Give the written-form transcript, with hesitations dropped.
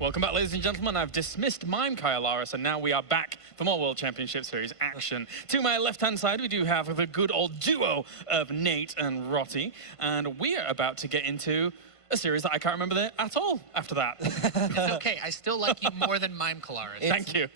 Welcome back, ladies and gentlemen. I've dismissed Mime Kaelaris, and now we are back for more World Championship Series action. To my left-hand side, we do have the good old duo of Nate and Rotty, and we are about to get into a series that I can't remember at all after that. It's okay. I still like you more than Mime Kaelaris. Thank you.